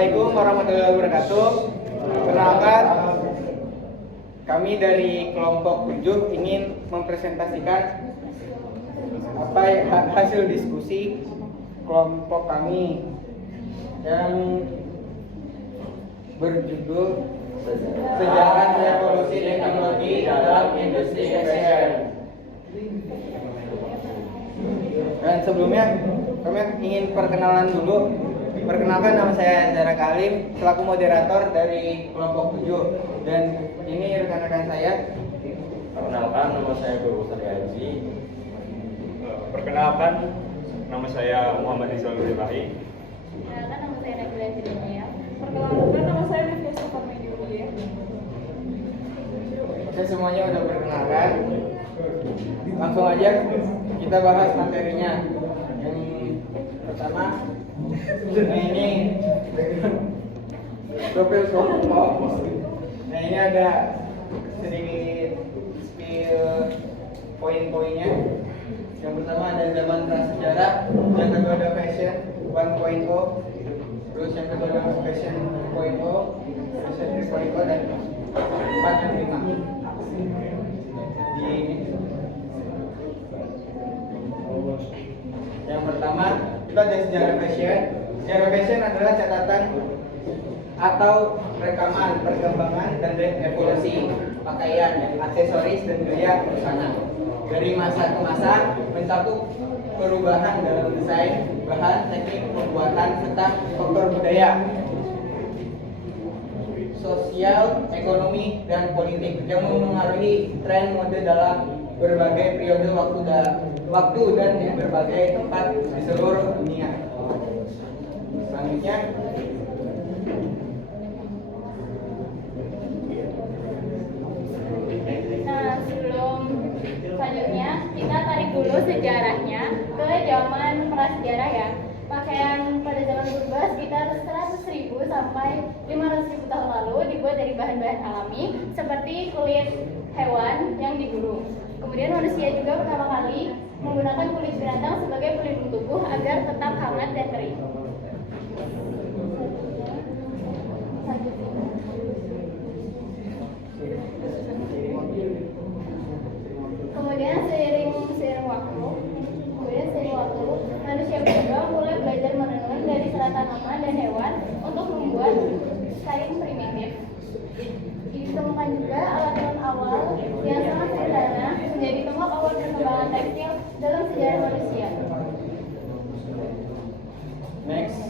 Assalamualaikum warahmatullahi wabarakatuh. Perkenalkan, kami dari kelompok 7 ingin mempresentasikan hasil diskusi kelompok kami yang berjudul Sejarah Revolusi Teknologi dalam Industri Fashion. Dan sebelumnya kami ingin perkenalan dulu. Perkenalkan, nama saya Zara Kalim selaku moderator dari kelompok 7 dan ini rekan-rekan saya. Perkenalkan, nama saya Guru Saryaji. Perkenalkan, nama saya Muhammad Ismail Ibrahim. Perkenalkan, nama saya Nabila Firdausya. Perkenalkan, nama saya Nafia Sufarmedi. Oke, semuanya udah perkenalkan. Langsung aja kita bahas materinya. Yang pertama, ini profil kelompok. Nah, ini ada sedikit spill poin-poinnya. Yang pertama ada zaman prasejarah, yang kedua ada fashion 1.0, terus yang kedua ada fashion 2.0, fashion 3.0 dan 4 dan 5. Yang pertama kita ada sejarah fashion. Sejarah fashion adalah catatan atau rekaman perkembangan dan evolusi pakaian, aksesoris dan gaya busana dari masa ke masa, mencakup perubahan dalam desain, bahan, teknik pembuatan serta faktor budaya, sosial, ekonomi dan politik yang memengaruhi tren mode dalam berbagai periode waktu dan di berbagai tempat di seluruh dunia. Selanjutnya selanjutnya kita tarik dulu sejarahnya ke zaman prasejarah ya. Pakaian pada zaman purba sekitar 100.000 sampai 500.000 tahun lalu dibuat dari bahan-bahan alami seperti kulit hewan yang digulung. Kemudian manusia juga pertama kali menggunakan kulit binatang sebagai pelindung tubuh agar tetap hangat dan kering. Kemudian seiring waktu, manusia purba mulai belajar menenun dari serat tanaman dan hewan untuk membuat kain primitif. Ditemukan juga alat-alat awal yang sangat sederhana menjadi tonggak awal perkembangan tekstil dalam sejarah manusia. next,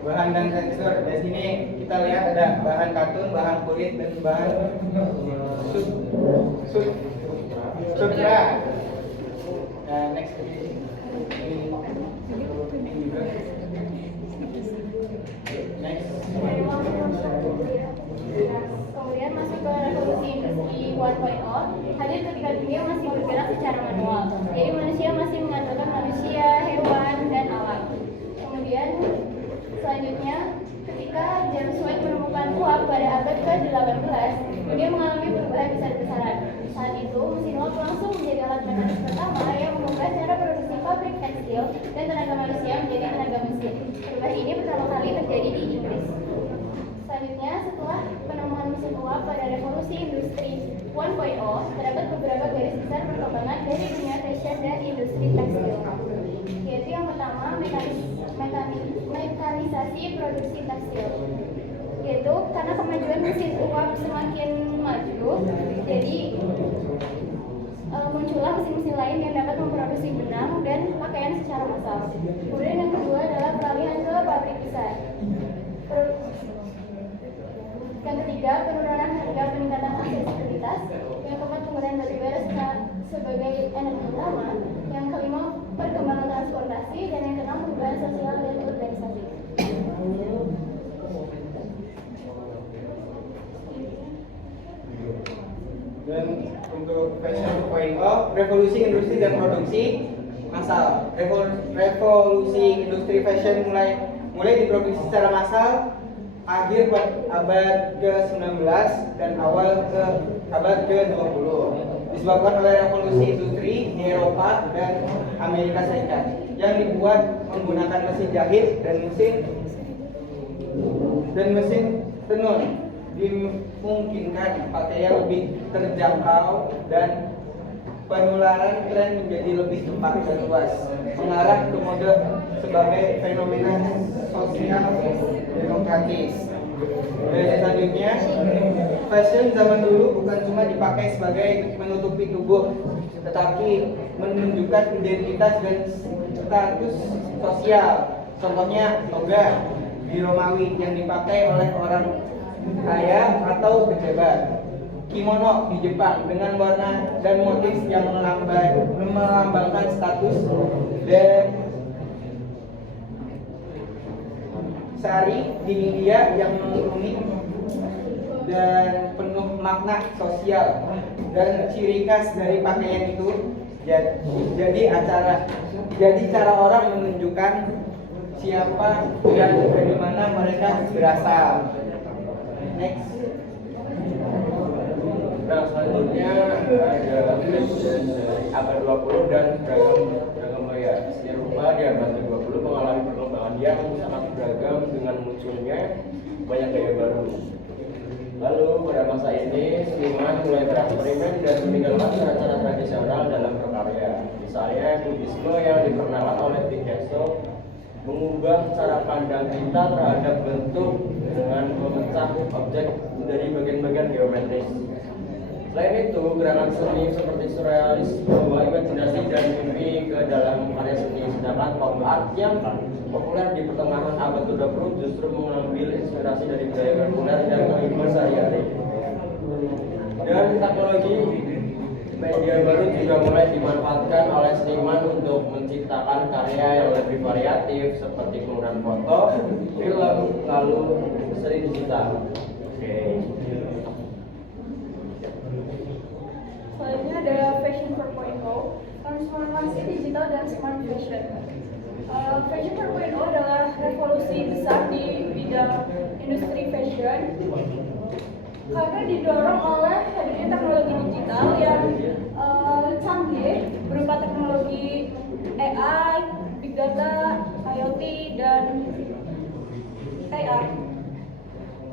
bahan dan tekstur. Di sini kita lihat ada bahan katun, bahan kulit dan bahan sutra. Nah, next. Next. Kemudian masuk ke revolusi industri 1.0, hadir ketika dunia masih bergerak secara manual. Jadi manusia masih mengandalkan manusia, hewan, dan alam. Kemudian selanjutnya ketika James Watt menemukan uap pada abad ke-18, dia mengalami perubahan besar-besaran. Saat itu mesin uap langsung menjadi alat mekanis pertama yang mengubah cara produksi pabrik tekstil dan tenaga manusia menjadi tenaga mesin. Perubahan ini pertama kali terjadi di Inggris. Selanjutnya, setelah penemuan mesin uap pada revolusi industri 1.0, terdapat beberapa garis besar perkembangan dari dunia fashion dan industri tekstil, yaitu yang pertama mekanisasi produksi tekstil, yaitu karena kemajuan mesin uap semakin maju, jadi muncullah mesin-mesin lain yang dapat memproduksi benang dan pakaian secara massal. Kemudian yang kedua adalah peralihan ke pabrik besar. Yang ketiga, penurunan harga peningkatan aksesibilitas. Yang keempat, penggunaan batu bara sebagai energi utama. Yang kelima, perkembangan transportasi. Dan yang keenam, perubahan sosial dan urbanisasi. Dan untuk fashion 2.0, revolusi industri dan produksi massal. Revolusi industri fashion mulai diproduksi secara massal akhir abad ke-19 dan awal ke abad ke-20, disebabkan oleh revolusi industri di Eropa dan Amerika Serikat yang dibuat menggunakan mesin jahit dan mesin dan mesin tenun dimungkinkan pakaian lebih terjangkau dan penularan tren menjadi lebih cepat dan luas, mengarah ke mode sebagai fenomena sosial demokratis. Dan selanjutnya, fashion zaman dulu bukan cuma dipakai sebagai menutupi tubuh, tetapi menunjukkan identitas dan status sosial. Contohnya toga di Romawi yang dipakai oleh orang kaya atau pejabat. Kimono di Jepang dengan warna dan motif yang melambangkan status, dan sari di India yang unik dan penuh makna sosial dan ciri khas dari pakaian itu. Jadi cara orang menunjukkan siapa dan dari mana mereka berasal. Next. Nah, selanjutnya ada fashion dari abad 20 dan beragam gaya. Seni rupa di abad ke-20 mengalami perkembangan yang sangat beragam dengan munculnya banyak gaya baru. Lalu pada masa ini seniman mulai bereksperimen dan meninggalkan cara-cara tradisional dalam berkarya. Misalnya kubisme yang diperkenalkan oleh Picasso mengubah cara pandang kita terhadap bentuk dengan memecah objek dari bagian-bagian geometris. Selain itu, gerakan seni seperti surrealis membawa imajinasi dan mimpi ke dalam karya seni, sedangkan pop art yang populer di pertengahan abad ke-20 justru mengambil inspirasi dari budaya populer dan kehidupan sehari-hari. Dan teknologi media baru juga mulai dimanfaatkan oleh seniman untuk menciptakan karya yang lebih variatif seperti penggunaan foto, film, lalu seni digital. Oke. Selanjutnya ada Fashion 4.0, transformasi digital dan smart fashion. Fashion 4.0 adalah revolusi besar di bidang industri fashion karena didorong oleh hadirnya teknologi digital yang canggih berupa teknologi AI, Big Data, IoT, dan AR.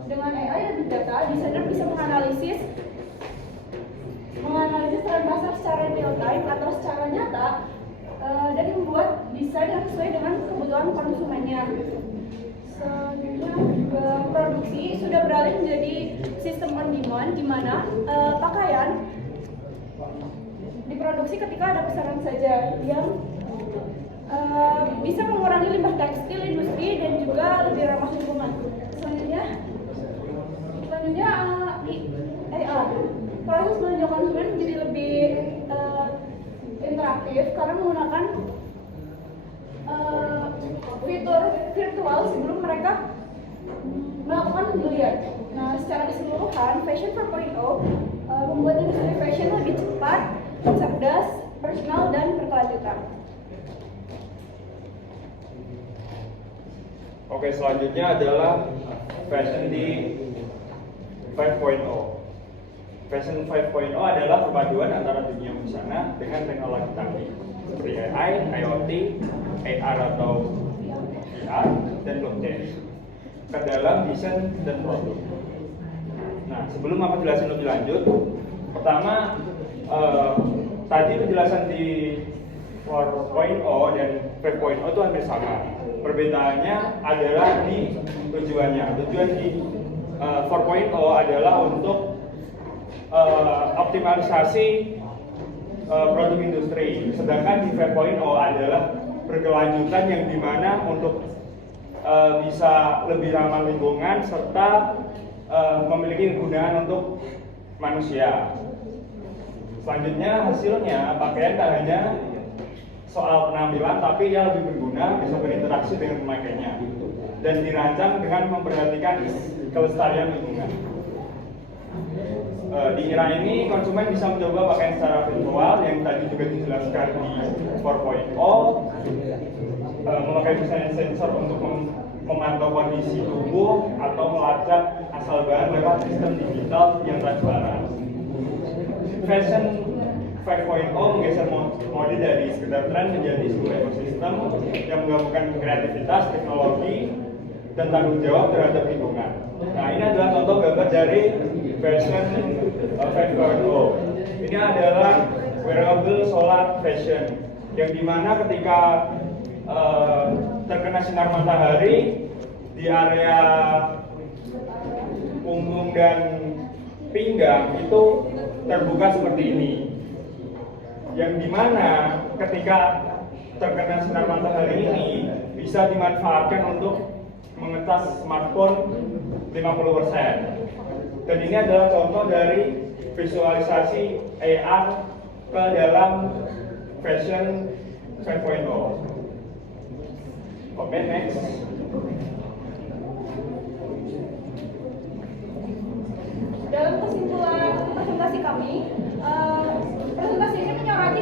Dengan AI dan Big Data, desainer bisa menganalisis tren pasar secara real time atau secara nyata dan membuat desain yang sesuai dengan kebutuhan konsumennya. Selanjutnya produksi sudah beralih menjadi sistem on demand, di mana pakaian diproduksi ketika ada pesanan saja, yang bisa mengurangi limbah tekstil industri dan juga lebih ramah lingkungan. Selanjutnya AR. Proses belanja konsumen menjadi lebih interaktif karena menggunakan fitur virtual sebelum mereka melakukan pembelian. Nah, secara keseluruhan, Fashion 4.0 membuat industri fashion lebih cepat, cerdas, personal, dan berkelanjutan. Oke, selanjutnya adalah fashion di 5.0. Fashion 5.0 adalah perpaduan antara dunia busana dengan teknologi canggih seperti AI, IoT, AR atau VR, dan blockchain ke dalam desain dan produk. Nah, sebelum aku jelasin lebih lanjut, pertama tadi penjelasan di 4.0 dan 5.0 itu hampir sama. Perbedaannya adalah di tujuannya. Tujuan di 4.0 adalah untuk optimalisasi produk industri, sedangkan di 5.0 adalah berkelanjutan yang dimana untuk bisa lebih ramah lingkungan serta memiliki kegunaan untuk manusia. Selanjutnya hasilnya pakaian tak hanya soal penampilan, tapi ia lebih berguna, bisa berinteraksi dengan pemakainya dan dirancang dengan memperhatikan kelestarian lingkungan. Di era ini konsumen bisa mencoba pakaian secara virtual yang tadi juga dijelaskan di 4.0, memakai misalnya sensor untuk memantau kondisi tubuh atau melacak asal bahan lewat sistem digital yang transparan. Fashion 5.0 menggeser mode dari sekedar tren menjadi sebuah ekosistem yang menggabungkan kreativitas, teknologi, dan tanggung jawab terhadap lingkungan. Nah, ini adalah contoh gambar dari fashion 5.0. Ini adalah wearable solar fashion, yang dimana ketika terkena sinar matahari di area punggung dan pinggang itu terbuka seperti ini, yang dimana ketika terkena sinar matahari ini bisa dimanfaatkan untuk mengetas smartphone 50%. Dan ini adalah contoh dari visualisasi AR ke dalam fashion 5.0. Oke, next. Dalam kesimpulan presentasi kami, presentasi ini menyoroti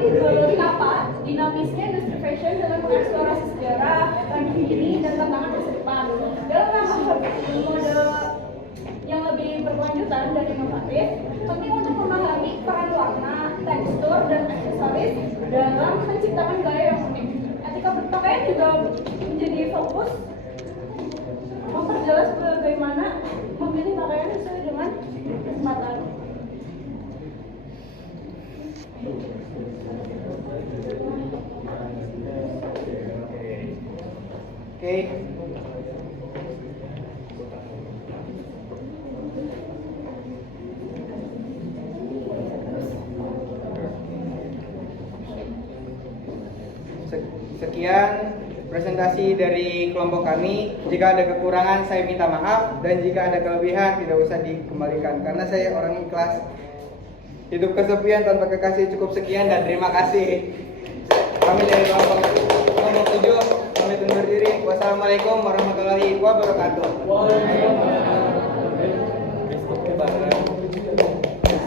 betapa dinamisnya industri fashion dalam mengeksplorasi sejarah, tren kini, dan tantangan masa depan. Dalam rangka mode yang lebih berkelanjutan dan inovatif, penting untuk memahami peran warna, tekstur, dan aksesoris dalam menciptakan gaya yang unik. Etika berpakaian juga menjadi fokus, memperjelas bagaimana memilih pakaian sesuai dengan kesempatan. Oke. Sekian presentasi dari kelompok kami. Jika ada kekurangan saya minta maaf, dan jika ada kelebihan tidak usah dikembalikan karena saya orang ikhlas. Hidup kesepian tanpa kekasih. Cukup sekian dan terima kasih. Kami dari kelompok 7 pamit undur diri. Wassalamualaikum warahmatullahi wabarakatuh.